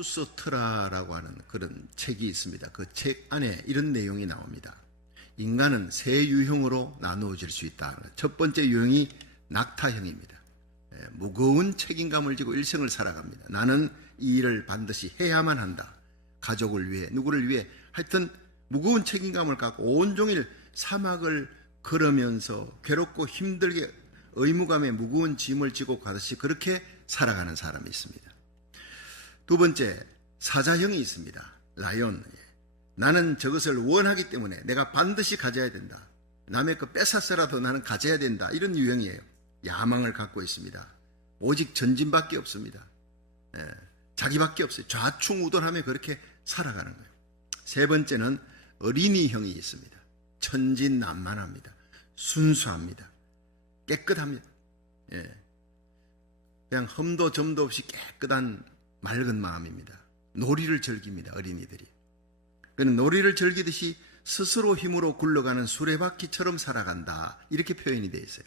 자라투스트라라고 하는 그런 책이 있습니다. 그 책 안에 이런 내용이 나옵니다. 인간은 세 유형으로 나누어질 수 있다. 첫 번째 유형이 낙타형입니다. 무거운 책임감을 지고 일생을 살아갑니다. 나는 이 일을 반드시 해야만 한다. 가족을 위해, 누구를 위해, 하여튼 무거운 책임감을 갖고 온종일 사막을 걸으면서 괴롭고 힘들게 의무감에 무거운 짐을 지고 가듯이 그렇게 살아가는 사람이 있습니다. 두 번째, 사자형이 있습니다. 라이온. 나는 저것을 원하기 때문에 내가 반드시 가져야 된다. 남의 거 뺏었어라도 나는 가져야 된다. 이런 유형이에요. 야망을 갖고 있습니다. 오직 전진밖에 없습니다. 자기밖에 없어요. 좌충우돌하며 그렇게 살아가는 거예요. 세 번째는 어린이형이 있습니다. 천진난만합니다. 순수합니다. 깨끗합니다. 그냥 흠도 점도 없이 깨끗한 맑은 마음입니다. 놀이를 즐깁니다. 어린이들이. 그는 놀이를 즐기듯이 스스로 힘으로 굴러가는 수레바퀴처럼 살아간다. 이렇게 표현이 되어 있어요.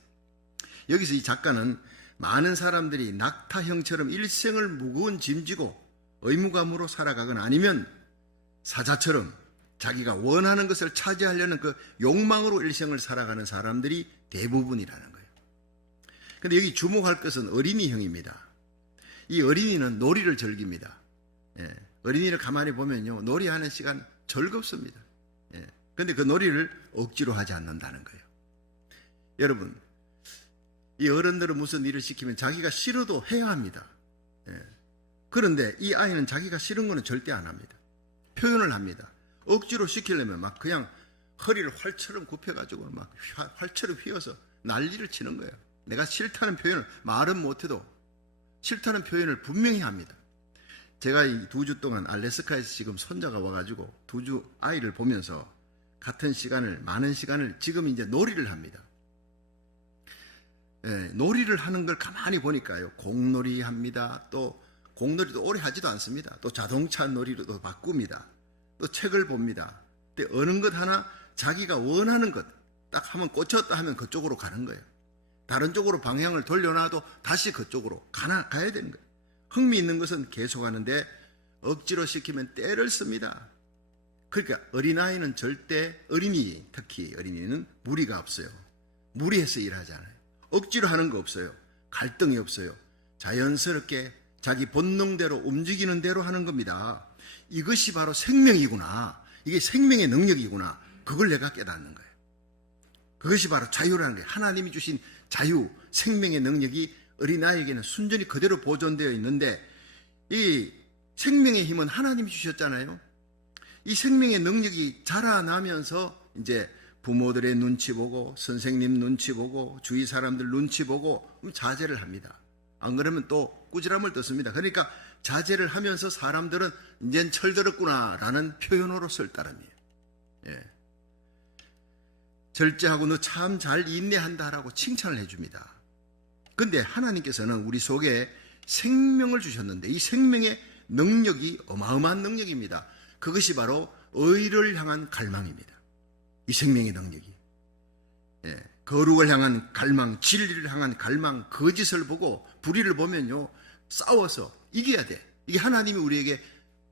여기서 이 작가는 많은 사람들이 낙타형처럼 일생을 무거운 짐지고 의무감으로 살아가거나 아니면 사자처럼 자기가 원하는 것을 차지하려는 그 욕망으로 일생을 살아가는 사람들이 대부분이라는 거예요. 그런데 여기 주목할 것은 어린이형입니다. 이 어린이는 놀이를 즐깁니다. 어린이를 가만히 보면요, 놀이하는 시간 즐겁습니다. 그런데 그 놀이를 억지로 하지 않는다는 거예요. 여러분, 이 어른들은 무슨 일을 시키면 자기가 싫어도 해야 합니다. 그런데 이 아이는 자기가 싫은 거는 절대 안 합니다. 표현을 합니다. 억지로 시키려면 막 그냥 허리를 활처럼 굽혀가지고 막 활처럼 휘어서 난리를 치는 거예요. 내가 싫다는 표현을 말은 못해도 싫다는 표현을 분명히 합니다. 제가 이 2주 동안 알래스카에서 지금 손자가 와가지고 2주 아이를 보면서 같은 시간을, 많은 시간을 지금 이제 놀이를 합니다. 놀이를 하는 걸 가만히 보니까요, 공놀이 합니다. 또 공놀이도 오래 하지도 않습니다. 또 자동차 놀이로 또 바꿉니다. 또 책을 봅니다. 근데 어느 것 하나 자기가 원하는 것 딱 하면 꽂혔다 하면 그쪽으로 가는 거예요. 다른 쪽으로 방향을 돌려놔도 다시 그쪽으로 가야 되는 거예요. 흥미있는 것은 계속하는데 억지로 시키면 떼를 씁니다. 그러니까 어린아이는 절대, 특히 어린이는 무리가 없어요. 무리해서 일하잖아요. 억지로 하는 거 없어요. 갈등이 없어요. 자연스럽게 자기 본능대로 움직이는 대로 하는 겁니다. 이것이 바로 생명이구나. 이게 생명의 능력이구나. 그걸 내가 깨닫는 거예요. 그것이 바로 자유라는 거예요. 하나님이 주신 자유, 생명의 능력이 어린아이에게는 순전히 그대로 보존되어 있는데, 이 생명의 힘은 하나님이 주셨잖아요. 이 생명의 능력이 자라나면서 이제 부모들의 눈치 보고 선생님 눈치 보고 주위 사람들 눈치 보고 자제를 합니다. 안 그러면 또 꾸지람을 떴습니다. 그러니까 자제를 하면서 사람들은 이젠 철들었구나 라는 표현으로 쓸 따름이에요. 절제하고 너 참 잘 인내한다라고 칭찬을 해줍니다. 근데 하나님께서는 우리 속에 생명을 주셨는데 이 생명의 능력이 어마어마한 능력입니다. 그것이 바로 의를 향한 갈망입니다. 이 생명의 능력이. 거룩을 향한 갈망, 진리를 향한 갈망, 거짓을 보고 불의를 보면요, 싸워서 이겨야 돼. 이게 하나님이 우리에게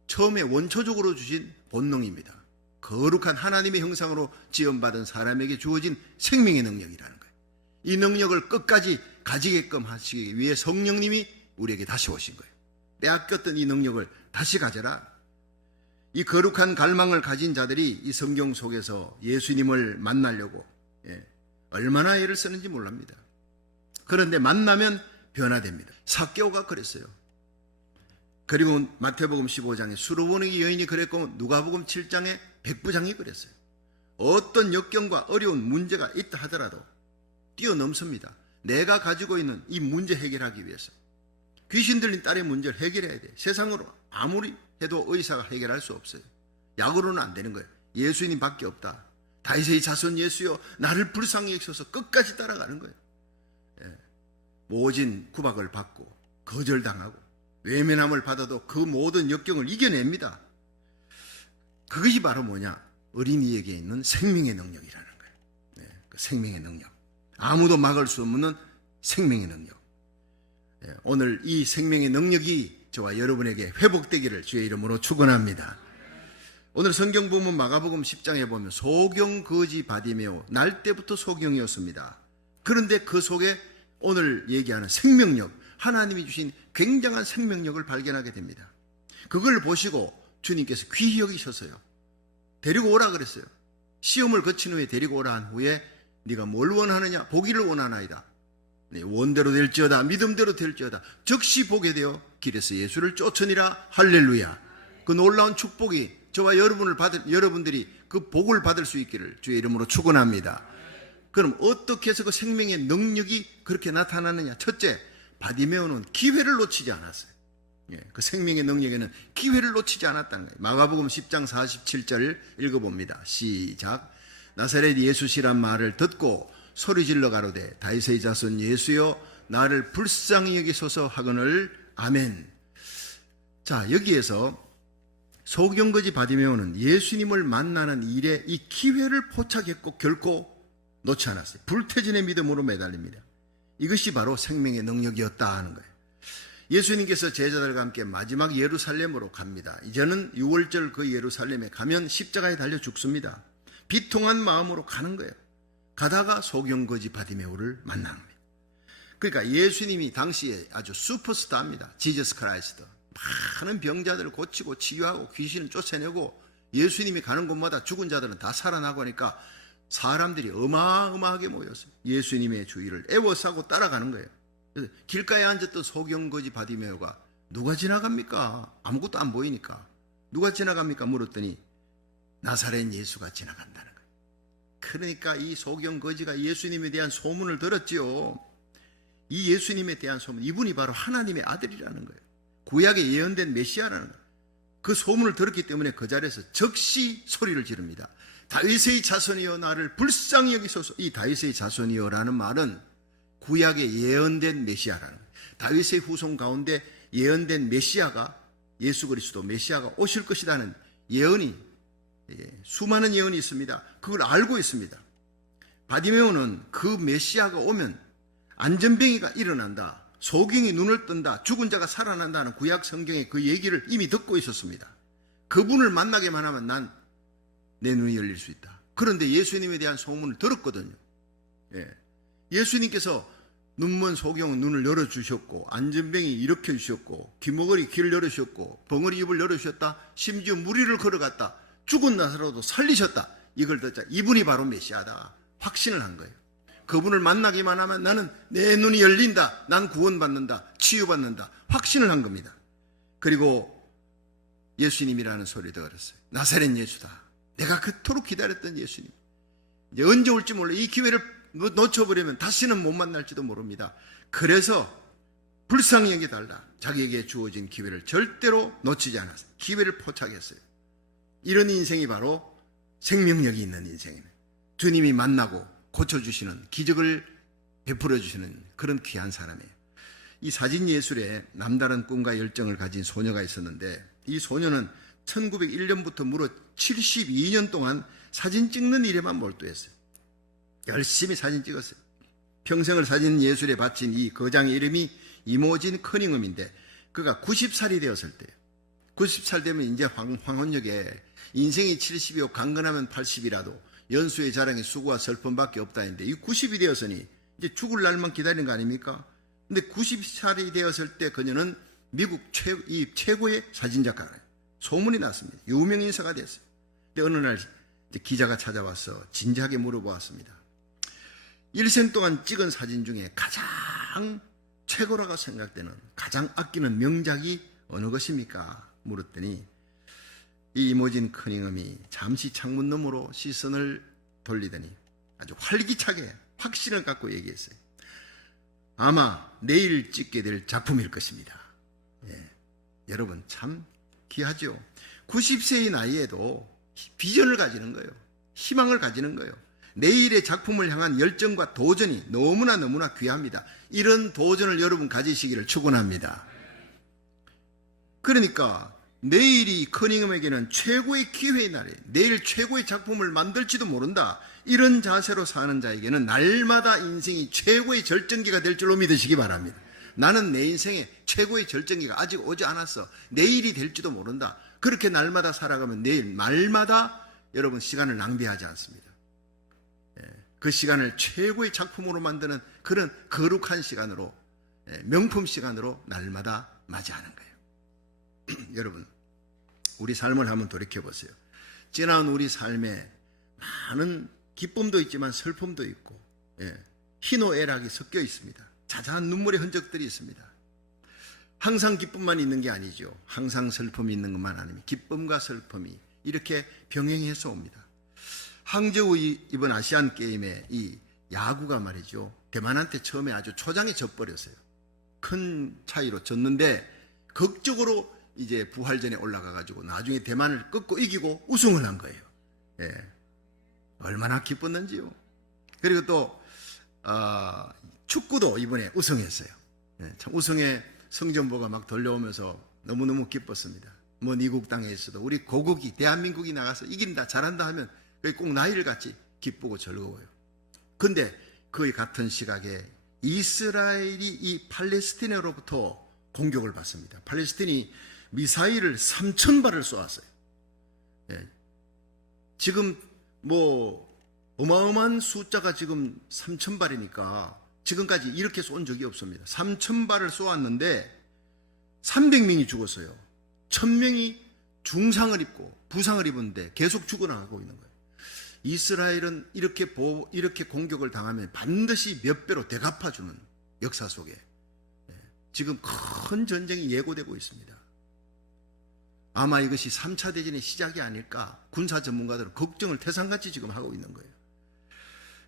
처음에 원초적으로 주신 본능입니다. 거룩한 하나님의 형상으로 지음받은 사람에게 주어진 생명의 능력이라는 거예요. 이 능력을 끝까지 가지게끔 하시기 위해 성령님이 우리에게 다시 오신 거예요. 빼앗겼던 이 능력을 다시 가져라. 이 거룩한 갈망을 가진 자들이 이 성경 속에서 예수님을 만나려고 얼마나 애를 쓰는지 몰랍니다. 그런데 만나면 변화됩니다. 삭개오가 그랬어요. 그리고 마태복음 15장에 수르보니게 여인이 그랬고 누가복음 7장에 백부장이 그랬어요. 어떤 역경과 어려운 문제가 있다 하더라도 뛰어넘습니다. 내가 가지고 있는 이 문제 해결하기 위해서. 귀신 들린 딸의 문제를 해결해야 돼. 세상으로 아무리 해도 의사가 해결할 수 없어요. 약으로는 안 되는 거예요. 예수님밖에 없다. 다윗의 자손 예수여 나를 불쌍히 여기셔서 끝까지 따라가는 거예요. 모진 구박을 받고 거절당하고 외면함을 받아도 그 모든 역경을 이겨냅니다. 그것이 바로 뭐냐? 어린이에게 있는 생명의 능력이라는 거예요. 그 생명의 능력. 아무도 막을 수 없는 생명의 능력. 오늘 이 생명의 능력이 저와 여러분에게 회복되기를 주의 이름으로 축원합니다. 오늘 성경 부문 마가복음 10장에 보면 소경 거지 바디메오, 날 때부터 소경이었습니다. 그런데 그 속에 오늘 얘기하는 생명력, 하나님이 주신 굉장한 생명력을 발견하게 됩니다. 그걸 보시고 주님께서 귀히 여기셔서요, 데리고 오라 그랬어요. 시험을 거친 후에 데리고 오라 한 후에 네가 뭘 원하느냐? 보기를 원하나이다. 네, 원대로 될지어다, 믿음대로 될지어다. 즉시 보게 되어 길에서 예수를 쫓으니라. 할렐루야. 그 놀라운 축복이 저와 여러분들이 그 복을 받을 수 있기를 주의 이름으로 축원합니다. 그럼 어떻게 해서 그 생명의 능력이 그렇게 나타나느냐? 첫째, 바디메오는 기회를 놓치지 않았어요. 그 생명의 능력에는 기회를 놓치지 않았다는 거예요. 마가복음 10장 47절 읽어봅니다. 시작. 나사렛 예수시란 말을 듣고 소리질러 가로되 다윗의 자손 예수여 나를 불쌍히 여기소서 하거늘. 아멘. 자, 여기에서 소경거지 바디메오는 예수님을 만나는 일에 이 기회를 포착했고 결코 놓지 않았어요. 불태진의 믿음으로 매달립니다. 이것이 바로 생명의 능력이었다 하는 거예요. 예수님께서 제자들과 함께 마지막 예루살렘으로 갑니다. 이제는 6월절 그 예루살렘에 가면 십자가에 달려 죽습니다. 비통한 마음으로 가는 거예요. 가다가 소경거지 바디메오를 만나는 거예요. 그러니까 예수님이 당시에 아주 슈퍼스타입니다. 지저스 크라이스트. 많은 병자들을 고치고 치유하고 귀신을 쫓아내고 예수님이 가는 곳마다 죽은 자들은 다 살아나고 하니까 사람들이 어마어마하게 모였어요. 예수님의 주위를 애워싸고 따라가는 거예요. 그래서 길가에 앉았던 소경거지 바디메오가 누가 지나갑니까? 아무것도 안 보이니까 누가 지나갑니까? 물었더니 나사렛 예수가 지나간다는 거예요. 그러니까 이 소경거지가 예수님에 대한 소문을 들었지요. 이 예수님에 대한 소문, 이분이 바로 하나님의 아들이라는 거예요. 구약에 예언된 메시아라는 거예요. 그 소문을 들었기 때문에 그 자리에서 즉시 소리를 지릅니다. 다윗의 자손이여 나를 불쌍히 여기소서. 이 다윗의 자손이여라는 말은 구약에 예언된 메시아라는 거예요. 다윗의 후손 가운데 예언된 메시아가, 예수 그리스도 메시아가 오실 것이라는 예언이, 수많은 예언이 있습니다. 그걸 알고 있습니다. 바디메오는 그 메시아가 오면 안전병이가 일어난다, 소경이 눈을 뜬다, 죽은 자가 살아난다는 구약 성경의 그 얘기를 이미 듣고 있었습니다. 그분을 만나게만 하면 난 내 눈이 열릴 수 있다. 그런데 예수님에 대한 소문을 들었거든요. 예수님께서 눈먼 소경은 눈을 열어주셨고, 안전병이 일으켜 주셨고, 귀머거리 귀를 열어주셨고, 벙어리 입을 열어주셨다. 심지어 무리를 걸어갔다. 죽은 나사로도 살리셨다. 이걸 듣자 이분이 바로 메시아다 확신을 한 거예요. 그분을 만나기만 하면 나는 내 눈이 열린다. 난 구원받는다. 치유받는다. 확신을 한 겁니다. 그리고 예수님이라는 소리도 들었어요. 나사렛 예수다. 내가 그토록 기다렸던 예수님. 이제 언제 올지 몰라. 이 기회를 놓쳐버리면 다시는 못 만날지도 모릅니다. 그래서 불쌍히 여겨달라. 자기에게 주어진 기회를 절대로 놓치지 않았어요. 기회를 포착했어요. 이런 인생이 바로 생명력이 있는 인생이에요. 주님이 만나고 고쳐주시는, 기적을 베풀어주시는 그런 귀한 사람이에요. 이 사진 예술에 남다른 꿈과 열정을 가진 소녀가 있었는데, 이 소녀는 1901년부터 무려 72년 동안 사진 찍는 일에만 몰두했어요. 열심히 사진 찍었어요. 평생을 사진 예술에 바친 이 거장의 이름이 이모진 커닝엄인데, 그가 90살이 되었을 때, 90살 되면 이제 황혼역에 인생이 70이고 강건하면 80이라도 연수의 자랑이 수고와 슬픔밖에 없다 했는데, 이 90이 되었으니 이제 죽을 날만 기다리는 거 아닙니까? 근데 90살이 되었을 때 그녀는 미국 최고의 사진작가예요. 소문이 났습니다. 유명 인사가 됐어요. 근데 어느 날 기자가 찾아와서 진지하게 물어보았습니다. 일생 동안 찍은 사진 중에 가장 최고라고 생각되는, 가장 아끼는 명작이 어느 것입니까? 물었더니 이 이모진 커닝엄이 잠시 창문 너머로 시선을 돌리더니 아주 활기차게 확신을 갖고 얘기했어요. 아마 내일 찍게 될 작품일 것입니다. 여러분 참 귀하죠. 90세의 나이에도 비전을 가지는 거예요. 희망을 가지는 거예요. 내일의 작품을 향한 열정과 도전이 너무나 귀합니다. 이런 도전을 여러분 가지시기를 축원합니다. 그러니까 내일이 커닝엄에게는 최고의 기회의 날이에요. 내일 최고의 작품을 만들지도 모른다. 이런 자세로 사는 자에게는 날마다 인생이 최고의 절정기가 될 줄로 믿으시기 바랍니다. 나는 내 인생의 최고의 절정기가 아직 오지 않았어. 내일이 될지도 모른다. 그렇게 날마다 살아가면 내일 말마다 여러분 시간을 낭비하지 않습니다. 그 시간을 최고의 작품으로 만드는 그런 거룩한 시간으로, 명품 시간으로 날마다 맞이하는 거예요. 여러분, 우리 삶을 한번 돌이켜보세요. 지나온 우리 삶에 많은 기쁨도 있지만 슬픔도 있고, 희노애락이 섞여 있습니다. 자자한 눈물의 흔적들이 있습니다. 항상 기쁨만 있는 게 아니죠. 항상 슬픔이 있는 것만 아닙니다. 기쁨과 슬픔이 이렇게 병행해서 옵니다. 항저우 이번 아시안 게임에 이 야구가 말이죠, 대만한테 처음에 아주 초장에 져버렸어요. 큰 차이로 졌는데 극적으로 이제 부활전에 올라가가지고 나중에 대만을 꺾고 이기고 우승을 한 거예요. 얼마나 기뻤는지요. 그리고 또 축구도 이번에 우승했어요. 참 우승의 성전보가 막 돌려오면서 너무너무 기뻤습니다. 뭐 미국 땅에서도 우리 고국이, 대한민국이 나가서 이긴다, 잘한다 하면 꼭 나이를 같이 기쁘고 즐거워요. 근데 거의 같은 시각에 이스라엘이 이 팔레스티나로부터 공격을 받습니다. 팔레스틴이 미사일을 3,000발을 쏘았어요. 지금 뭐 어마어마한 숫자가 지금 3,000발이니까 지금까지 이렇게 쏜 적이 없습니다. 3,000발을 쏘았는데 300명이 죽었어요. 1,000명이 중상을 입고 부상을 입었는데 계속 죽어나가고 있는 거예요. 이스라엘은 이렇게 공격을 당하면 반드시 몇 배로 되갚아주는 역사 속에 지금 큰 전쟁이 예고되고 있습니다. 아마 이것이 3차 대전의 시작이 아닐까, 군사 전문가들은 걱정을 태산같이 지금 하고 있는 거예요.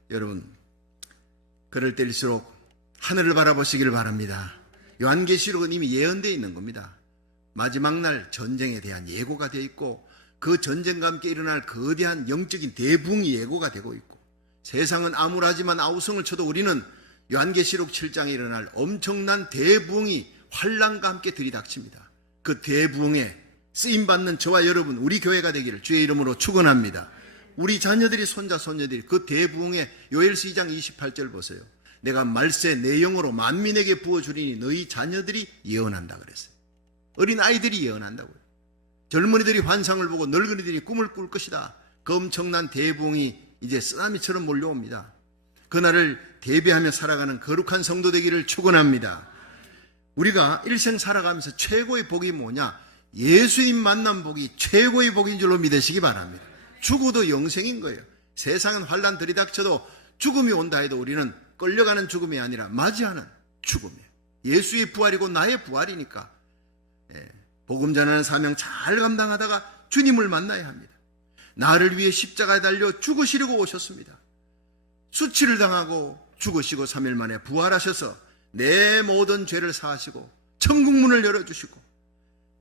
여러분, 그럴 때일수록 하늘을 바라보시길 바랍니다. 요한계시록은 이미 예언되어 있는 겁니다. 마지막 날 전쟁에 대한 예고가 되어 있고, 그 전쟁과 함께 일어날 거대한 영적인 대붕이 예고가 되고 있고, 세상은 암울하지만 아우성을 쳐도 우리는 요한계시록 7장에 일어날 엄청난 대붕이 환란과 함께 들이닥칩니다. 그 대붕에 쓰임받는 저와 여러분, 우리 교회가 되기를 주의 이름으로 축원합니다. 우리 자녀들이, 손자 손녀들이 그 대붕에, 요엘서 2장 28절 보세요. 내가 말세 내 영으로 만민에게 부어주리니 너희 자녀들이 예언한다 그랬어요. 어린 아이들이 예언한다고요. 젊은이들이 환상을 보고 늙은이들이 꿈을 꿀 것이다. 그 엄청난 대붕이 이제 쓰나미처럼 몰려옵니다. 그날을 대비하며 살아가는 거룩한 성도 되기를 축원합니다. 우리가 일생 살아가면서 최고의 복이 뭐냐? 예수님 만난 복이 최고의 복인 줄로 믿으시기 바랍니다. 죽어도 영생인 거예요. 세상은 환난 들이닥쳐도 죽음이 온다 해도 우리는 끌려가는 죽음이 아니라 맞이하는 죽음이에요. 예수의 부활이고 나의 부활이니까 복음 전하는 사명 잘 감당하다가 주님을 만나야 합니다. 나를 위해 십자가에 달려 죽으시려고 오셨습니다. 수치를 당하고 죽으시고 3일 만에 부활하셔서 내 모든 죄를 사하시고 천국문을 열어주시고,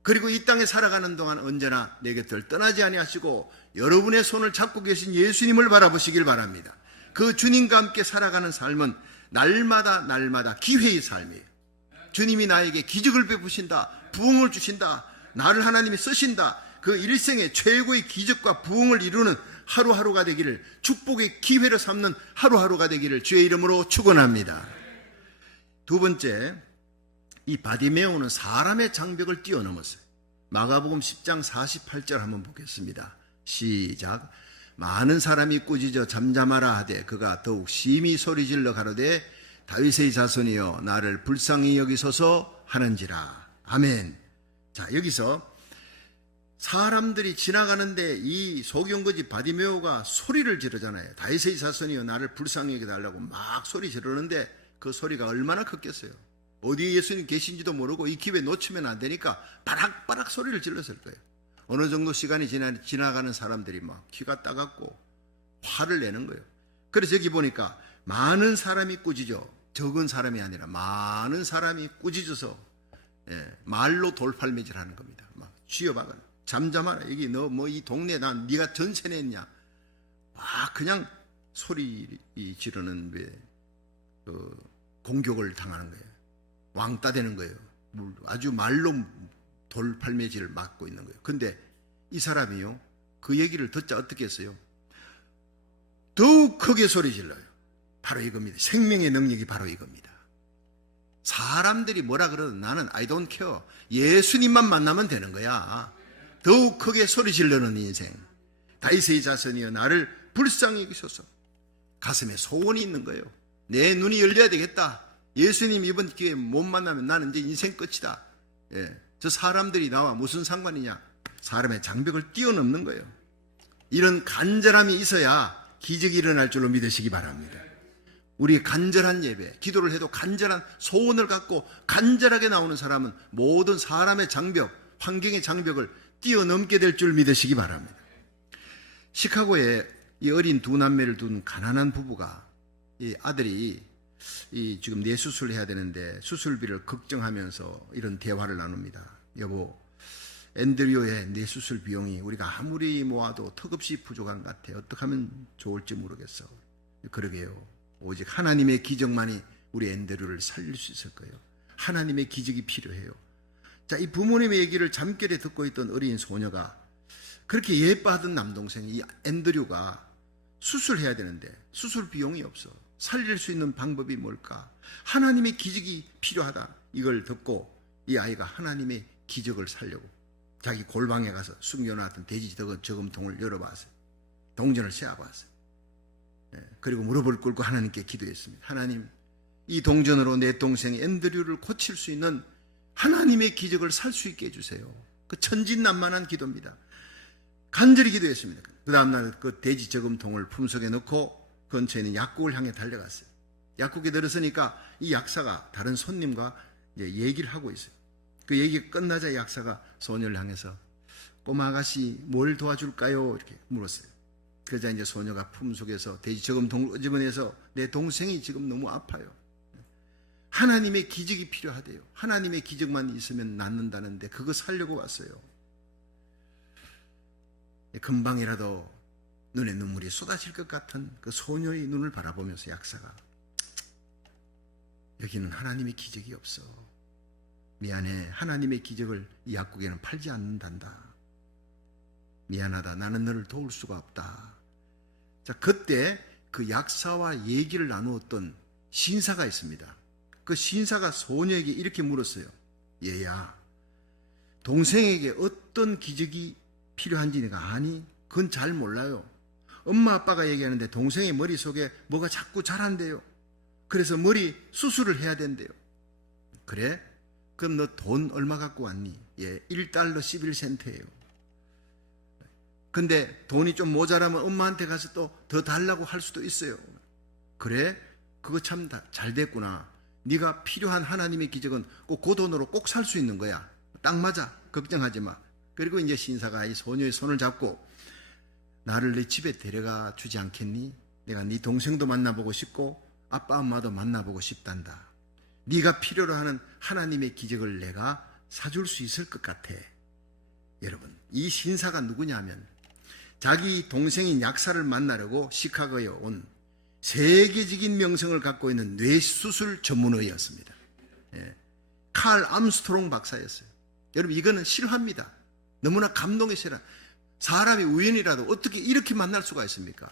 그리고 이 땅에 살아가는 동안 언제나 내 곁을 떠나지 아니하시고 여러분의 손을 잡고 계신 예수님을 바라보시길 바랍니다. 그 주님과 함께 살아가는 삶은 날마다 기회의 삶이에요. 주님이 나에게 기적을 베푸신다, 부흥을 주신다, 나를 하나님이 쓰신다. 그 일생의 최고의 기적과 부흥을 이루는 하루하루가 되기를, 축복의 기회로 삼는 하루하루가 되기를 주의 이름으로 축원합니다. 두 번째, 이 바디메오는 사람의 장벽을 뛰어넘었어요. 마가복음 10장 48절 한번 보겠습니다. 시작. 많은 사람이 꾸짖어 잠잠하라 하되 그가 더욱 심히 소리질러 가로되 다윗의 자손이여 나를 불쌍히 여기소서 하는지라. 아멘. 자, 여기서 사람들이 지나가는데 이 소경거지 바디메오가 소리를 지르잖아요. 다윗의 자손이여 나를 불쌍히 여겨달라고 막 소리 지르는데 그 소리가 얼마나 컸겠어요. 어디에 예수님 계신지도 모르고 이 기회 놓치면 안 되니까 바락바락 소리를 질렀을 거예요. 어느 정도 시간이 지나가는 사람들이 막 귀가 따갑고 화를 내는 거예요. 그래서 여기 보니까 많은 사람이 꾸짖어, 적은 사람이 아니라 많은 사람이 꾸짖어서 말로 돌팔매질하는 겁니다. 막 쥐어박아. 잠잠하라. 여기 너 뭐 이 동네 난 네가 전세 냈냐? 막 그냥 소리 지르는 공격을 당하는 거예요. 왕따 되는 거예요. 아주 말로 돌팔매질을 맞고 있는 거예요. 근데 이 사람이요, 그 얘기를 듣자 어떻게 했어요? 더욱 크게 소리 질러요. 바로 이겁니다. 생명의 능력이 바로 이겁니다. 사람들이 뭐라 그러든 나는 I don't care. 예수님만 만나면 되는 거야. 더욱 크게 소리 지르는 인생. 다윗의 자손이여 나를 불쌍히 여기소서. 가슴에 소원이 있는 거예요. 내 눈이 열려야 되겠다. 예수님 이번 기회에 못 만나면 나는 이제 인생 끝이다. 예. 저 사람들이 나와 무슨 상관이냐. 사람의 장벽을 뛰어넘는 거예요. 이런 간절함이 있어야 기적이 일어날 줄로 믿으시기 바랍니다. 우리 간절한 예배, 기도를 해도 간절한 소원을 갖고 간절하게 나오는 사람은 모든 사람의 장벽, 환경의 장벽을 뛰어넘게 될 줄 믿으시기 바랍니다. 시카고에 이 어린 두 남매를 둔 가난한 부부가, 이 아들이 지금 뇌수술을 해야 되는데 수술비를 걱정하면서 이런 대화를 나눕니다. 여보, 앤드류의 뇌수술 비용이 우리가 아무리 모아도 턱없이 부족한 것 같아. 어떻게 하면 좋을지 모르겠어. 그러게요. 오직 하나님의 기적만이 우리 앤드류를 살릴 수 있을 거예요. 하나님의 기적이 필요해요. 자, 이 부모님의 얘기를 잠결에 듣고 있던 어린 소녀가, 그렇게 예뻐하던 남동생이 이 앤드류가 수술해야 되는데 수술 비용이 없어. 살릴 수 있는 방법이 뭘까? 하나님의 기적이 필요하다. 이걸 듣고 이 아이가 하나님의 기적을 살려고 자기 골방에 가서 숨겨놨던 돼지 저금통을 열어봤어요. 동전을 세어봤어요. 그리고 무릎을 꿇고 하나님께 기도했습니다. 하나님, 이 동전으로 내 동생 앤드류를 고칠 수 있는 하나님의 기적을 살 수 있게 해주세요. 그 천진난만한 기도입니다. 간절히 기도했습니다. 그 다음날 그 돼지 저금통을 품속에 넣고 근처에 있는 약국을 향해 달려갔어요. 약국에 들어서니까 이 약사가 다른 손님과 이제 얘기를 하고 있어요. 그 얘기가 끝나자 약사가 소녀를 향해서 꼬마 아가씨 뭘 도와줄까요? 이렇게 물었어요. 그러자 이제 소녀가 품속에서 돼지 저금통을 끄집어내서 내 동생이 지금 너무 아파요. 하나님의 기적이 필요하대요. 하나님의 기적만 있으면 낫는다는데 그거 살려고 왔어요. 금방이라도 눈에 눈물이 쏟아질 것 같은 그 소녀의 눈을 바라보면서 약사가, 여기는 하나님의 기적이 없어. 미안해. 하나님의 기적을 이 약국에는 팔지 않는단다. 미안하다. 나는 너를 도울 수가 없다. 자, 그때 그 약사와 얘기를 나누었던 신사가 있습니다. 그 신사가 소녀에게 이렇게 물었어요. 얘야, 동생에게 어떤 기적이 필요한지 내가 아니? 그건 잘 몰라요. 엄마 아빠가 얘기하는데 동생의 머릿속에 뭐가 자꾸 자란대요. 그래서 머리 수술을 해야 된대요. 그래? 그럼 너 돈 얼마 갖고 왔니? 예, 1달러 11센트예요. 근데 돈이 좀 모자라면 엄마한테 가서 또 더 달라고 할 수도 있어요. 그래? 그거 참 잘 됐구나. 네가 필요한 하나님의 기적은 꼭 그 돈으로 꼭 살 수 있는 거야. 딱 맞아. 걱정하지 마. 그리고 이제 신사가 이 소녀의 손을 잡고, 나를 네 집에 데려가 주지 않겠니? 내가 네 동생도 만나보고 싶고 아빠 엄마도 만나보고 싶단다. 네가 필요로 하는 하나님의 기적을 내가 사줄 수 있을 것 같아. 여러분, 이 신사가 누구냐면 자기 동생인 약사를 만나려고 시카고에 온 세계적인 명성을 갖고 있는 뇌수술 전문의였습니다. 칼 암스트롱 박사였어요. 여러분, 이거는 실화입니다. 너무나 감동의 실화. 사람이 우연이라도 어떻게 이렇게 만날 수가 있습니까?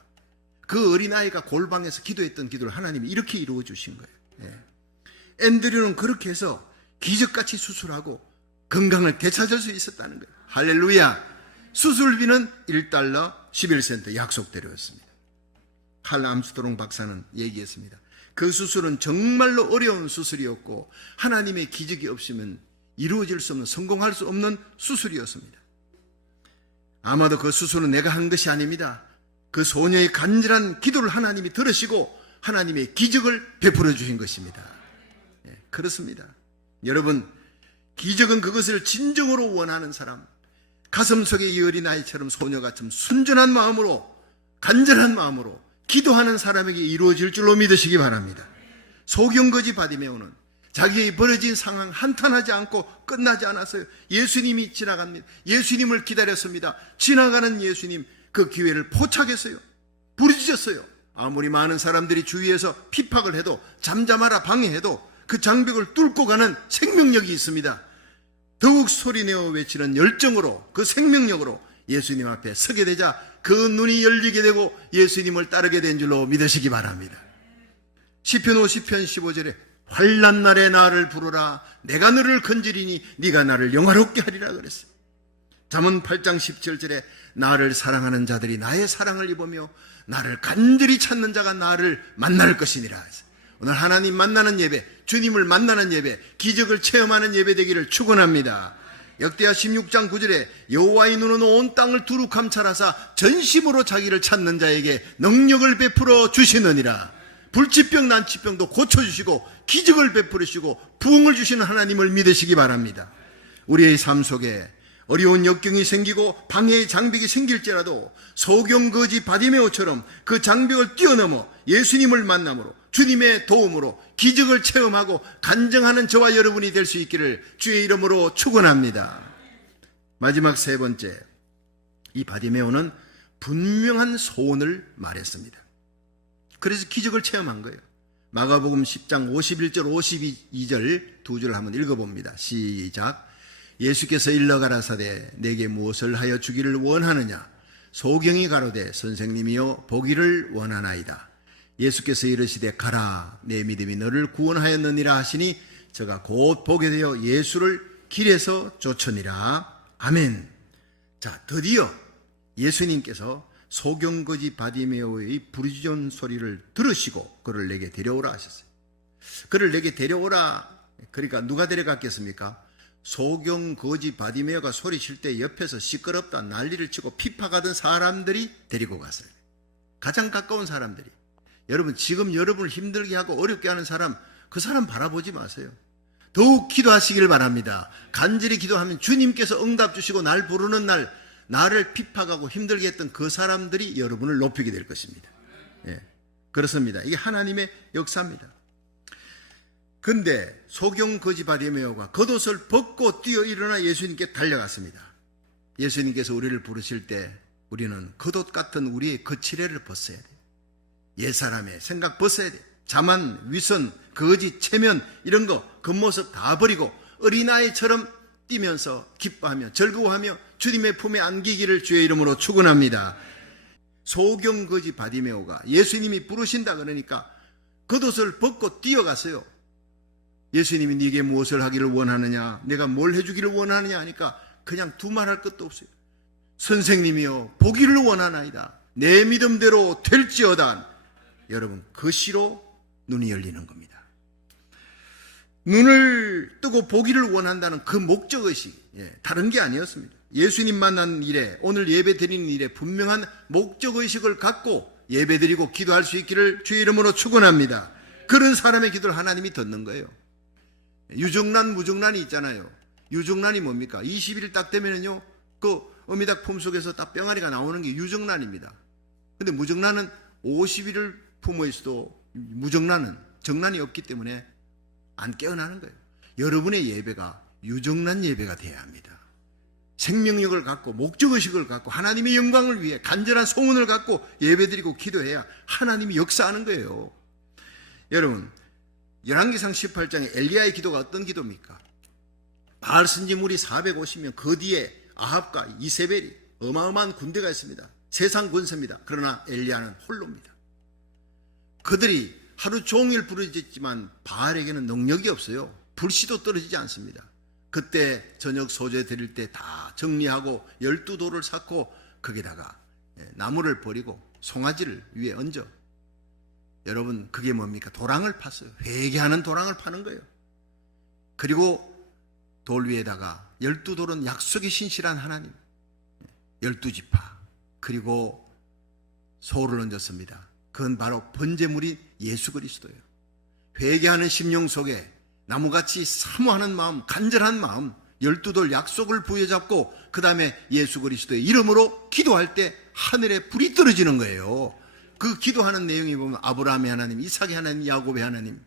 그 어린아이가 골방에서 기도했던 기도를 하나님이 이렇게 이루어 주신 거예요. 앤드류는 그렇게 해서 기적같이 수술하고 건강을 되찾을 수 있었다는 거예요. 할렐루야. 수술비는 1달러 11센트 약속대로였습니다. 칼 암스트롱 박사는 얘기했습니다. 그 수술은 정말로 어려운 수술이었고 하나님의 기적이 없으면 이루어질 수 없는, 성공할 수 없는 수술이었습니다. 아마도 그 수술은 내가 한 것이 아닙니다. 그 소녀의 간절한 기도를 하나님이 들으시고 하나님의 기적을 베풀어 주신 것입니다. 그렇습니다. 여러분, 기적은 그것을 진정으로 원하는 사람, 가슴속에 이 어린아이처럼 소녀같이 순전한 마음으로, 간절한 마음으로 기도하는 사람에게 이루어질 줄로 믿으시기 바랍니다. 소경거지 바디메오는 자기의 벌어진 상황 한탄하지 않고 끝나지 않았어요. 예수님이 지나갑니다. 예수님을 기다렸습니다. 지나가는 예수님, 그 기회를 포착했어요. 부르짖었어요. 아무리 많은 사람들이 주위에서 핍박을 해도, 잠잠하라 방해해도 그 장벽을 뚫고 가는 생명력이 있습니다. 더욱 소리내어 외치는 열정으로, 그 생명력으로 예수님 앞에 서게 되자 그 눈이 열리게 되고 예수님을 따르게 된 줄로 믿으시기 바랍니다. 시편 50편 15절에 환난 날에 나를 부르라. 내가 너를 건지리니 네가 나를 영화롭게 하리라 그랬어요. 잠언 8장 17절에 나를 사랑하는 자들이 나의 사랑을 입으며 나를 간절히 찾는 자가 나를 만날 것이니라 했어요. 오늘 하나님 만나는 예배, 주님을 만나는 예배, 기적을 체험하는 예배 되기를 축원합니다. 역대하 16장 9절에 여호와의 눈은 온 땅을 두루 감찰하사 전심으로 자기를 찾는 자에게 능력을 베풀어 주시느니라. 불치병 난치병도 고쳐주시고 기적을 베풀으시고 부흥을 주시는 하나님을 믿으시기 바랍니다. 우리의 삶 속에 어려운 역경이 생기고 방해의 장벽이 생길지라도 소경거지 바디메오처럼 그 장벽을 뛰어넘어 예수님을 만남으로 주님의 도움으로 기적을 체험하고 간증하는 저와 여러분이 될 수 있기를 주의 이름으로 축원합니다. 마지막 세 번째, 이 바디메오는 분명한 소원을 말했습니다. 그래서 기적을 체험한 거예요. 마가복음 10장 51절 52절 두 줄 한번 읽어봅니다. 시작. 예수께서 일러 가라사대 내게 무엇을 하여 주기를 원하느냐. 소경이 가로되 선생님이여 보기를 원하나이다. 예수께서 이르시되 가라 내 믿음이 너를 구원하였느니라 하시니 저가 곧 보게 되어 예수를 길에서 쫓으니라. 아멘. 자, 드디어 예수님께서 소경거지 바디메오의 부르짖은 소리를 들으시고 그를 내게 데려오라 하셨어요. 그를 내게 데려오라. 그러니까 누가 데려갔겠습니까? 소경거지 바디메오가 소리칠 때 옆에서 시끄럽다 난리를 치고 피파가던 사람들이 데리고 갔어요. 가장 가까운 사람들이. 여러분, 지금 여러분을 힘들게 하고 어렵게 하는 사람, 그 사람 바라보지 마세요. 더욱 기도하시길 바랍니다. 간절히 기도하면 주님께서 응답 주시고 날 부르는 날 나를 핍박하고 힘들게 했던 그 사람들이 여러분을 높이게 될 것입니다. 예, 그렇습니다. 이게 하나님의 역사입니다. 근데 소경거지 바디메오가 겉옷을 벗고 뛰어 일어나 예수님께 달려갔습니다. 예수님께서 우리를 부르실 때 우리는 겉옷 같은 우리의 거칠애를 벗어야 돼요. 옛사람의 생각 벗어야 돼요. 자만, 위선, 거짓, 체면 이런 거 겉모습 다 버리고 어린아이처럼 뛰면서 기뻐하며 즐거워하며 주님의 품에 안기기를 주의 이름으로 축원합니다. 소경거지 바디메오가 예수님이 부르신다 그러니까 겉옷을 벗고 뛰어갔어요. 예수님이 네게 무엇을 하기를 원하느냐, 내가 뭘 해주기를 원하느냐 하니까 그냥 두말할 것도 없어요. 선생님이여 보기를 원하나이다. 내 믿음대로 될지어다. 여러분, 그 시로 눈이 열리는 겁니다. 눈을 뜨고 보기를 원한다는 그 목적의식, 다른 게 아니었습니다. 예수님 만난 일에, 오늘 예배 드리는 일에 분명한 목적의식을 갖고 예배 드리고 기도할 수 있기를 주의 이름으로 축원합니다. 그런 사람의 기도를 하나님이 듣는 거예요. 유정란, 무정란이 있잖아요. 유정란이 뭡니까? 20일 딱 되면은요, 그 어미닭 품속에서 딱 병아리가 나오는 게 유정란입니다. 근데 무정란은 50일을 품어 있어도 무정란은 정란이 없기 때문에 안 깨어나는 거예요. 여러분의 예배가 유정란 예배가 돼야 합니다. 생명력을 갖고 목적의식을 갖고 하나님의 영광을 위해 간절한 소원을 갖고 예배드리고 기도해야 하나님이 역사하는 거예요. 여러분, 열왕기상 18장에 엘리야의 기도가 어떤 기도입니까? 바알 선지물이 450명, 그 뒤에 아합과 이세벨이 어마어마한 군대가 있습니다. 세상 권세입니다. 그러나 엘리야는 홀로입니다. 그들이 하루 종일 부르짖지만 바알에게는 능력이 없어요. 불씨도 떨어지지 않습니다. 그때 저녁 소재 드릴 때 다 정리하고 12돌을 쌓고 거기다가 나무를 버리고 송아지를 위에 얹어. 여러분, 그게 뭡니까? 도랑을 팠어요. 회개하는 도랑을 파는 거예요. 그리고 돌 위에다가 12돌은 약속이 신실한 하나님, 12지파, 그리고 소를 얹었습니다. 그건 바로 번제물인 예수 그리스도예요. 회개하는 심령 속에 나무같이 사모하는 마음, 간절한 마음, 12돌 약속을 부여잡고 그 다음에 예수 그리스도의 이름으로 기도할 때 하늘에 불이 떨어지는 거예요. 그 기도하는 내용이 보면 아브라함의 하나님, 이삭의 하나님, 야곱의 하나님,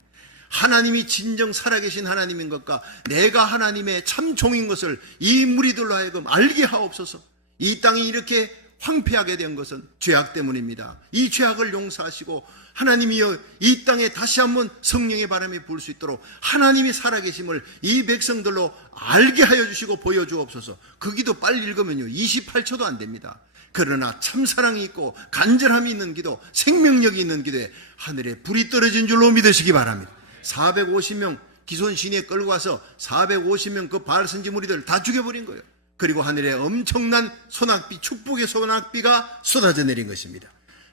하나님이 진정 살아계신 하나님인 것과 내가 하나님의 참 종인 것을 이 무리들로 하여금 알게 하옵소서. 이 땅이 이렇게 황폐하게 된 것은 죄악 때문입니다. 이 죄악을 용서하시고 하나님이여 이 땅에 다시 한번 성령의 바람이 불 수 있도록 하나님이 살아계심을 이 백성들로 알게 하여 주시고 보여주옵소서. 그 기도 빨리 읽으면요 28초도 안 됩니다. 그러나 참사랑이 있고 간절함이 있는 기도, 생명력이 있는 기도에 하늘에 불이 떨어진 줄로 믿으시기 바랍니다. 450명 기손 시내에 끌고 와서 450명 그 바알 선지 무리들 다 죽여버린 거예요. 그리고 하늘에 엄청난 소낙비, 축복의 소낙비가 쏟아져 내린 것입니다.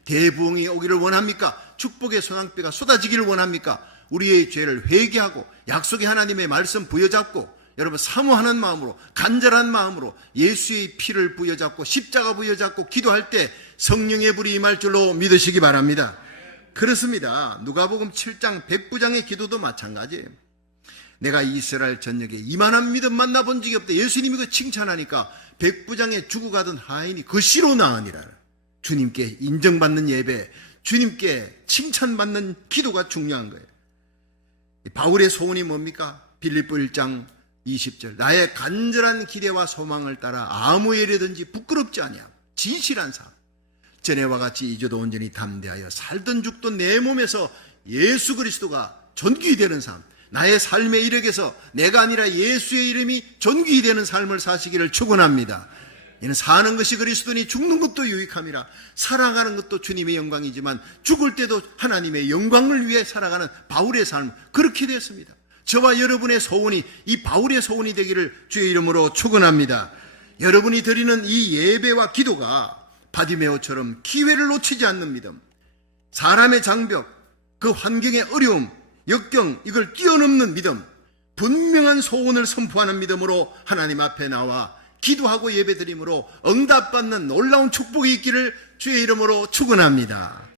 대부흥이 오기를 원합니까? 축복의 소낙비가 쏟아지기를 원합니까? 우리의 죄를 회개하고 약속의 하나님의 말씀 부여잡고 여러분 사모하는 마음으로 간절한 마음으로 예수의 피를 부여잡고 십자가 부여잡고 기도할 때 성령의 불이 임할 줄로 믿으시기 바랍니다. 그렇습니다. 누가복음 7장 백부장의 기도도 마찬가지예요. 내가 이스라엘 전역에 이만한 믿음 만나본 적이 없다. 예수님이 그 칭찬하니까 백부장의 죽어가던 하인이 거시로 나으니라. 주님께 인정받는 예배, 주님께 칭찬받는 기도가 중요한 거예요. 바울의 소원이 뭡니까? 빌립보 1장 20절 나의 간절한 기대와 소망을 따라 아무 일이든지 부끄럽지 아니하고 진실한 삶 전에와 같이 이제도 온전히 담대하여 살든 죽든 내 몸에서 예수 그리스도가 존귀 되는 삶 나의 삶의 이력에서 내가 아니라 예수의 이름이 존귀 되는 삶을 사시기를 축원합니다. 이는 사는 것이 그리스도니 죽는 것도 유익함이라. 살아가는 것도 주님의 영광이지만 죽을 때도 하나님의 영광을 위해 살아가는 바울의 삶 그렇게 되었습니다. 저와 여러분의 소원이 이 바울의 소원이 되기를 주의 이름으로 축원합니다. 여러분이 드리는 이 예배와 기도가 바디메오처럼 기회를 놓치지 않는 믿음, 사람의 장벽, 그 환경의 어려움, 역경 이걸 뛰어넘는 믿음, 분명한 소원을 선포하는 믿음으로 하나님 앞에 나와 기도하고 예배드림으로 응답받는 놀라운 축복이 있기를 주의 이름으로 축원합니다.